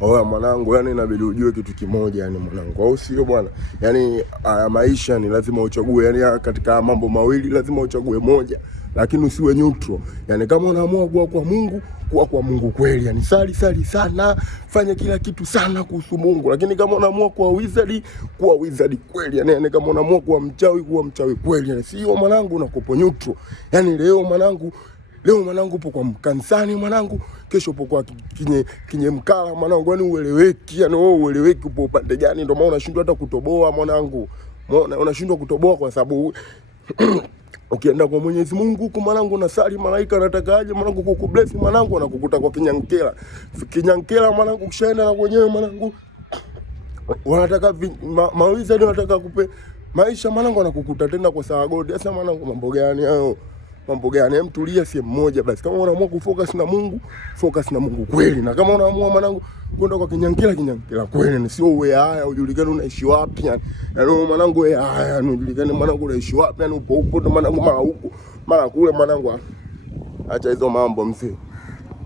Oya mwanangu, yani inabidi ujue kitu kimoja yani mwanangu, au sio bwana? Yani maisha ni lazima uchague, yani katika mambo mawili lazima uchague moja, lakini usiwe neutral. Yani kama unaamua kuwa kwa Mungu, kuwa kwa Mungu kweli. Yani sali sana, fanya kila kitu sana kuhusu Mungu. Lakini kama unaamua kuwa wizard, kuwa wizard kweli. Yani kama unaamua kuwa mchawi, kuwa mchawi kweli. Yani sio mwanangu unakopo neutral. Yani leo mwanangu upo kwa mkansani mwanangu, kesho upo kwa kinye mkala mwanangu, yani ueleweki, yani wewe ueleweki upo upande gani? Ndio maana unashindwa hata kutoboa mwanangu. Unashindwa kutoboa kwa sababu ukienda kwa Mwenyezi Mungu huko mwanangu, unasali malaika anataka aje mwanangu kukubless mwanangu, anakukuta kwa kinyankela mwanangu, kishaenda na kwenyewe mwanangu wanataka mawiza ndio wanataka kupe maisha mwanangu, anakukuta tena kwa saa gold. Sasa mwanangu, mambo gani hayo? Mambo gani? Mtulia sehemu moja basi. Kama unaamua kufocus na Mungu, focus na Mungu kweli. Na kama unaamua mwanangu kwenda kwa kinyankela kweli, ni sio wewe haya ujulikane unaishi wapi yani. Yaani mwanangu wewe haya ujulikane mwanangu unaishi wapi yani, upo ndo mwanangu mara huko mara kule mwanangu. Acha hizo mambo mzee.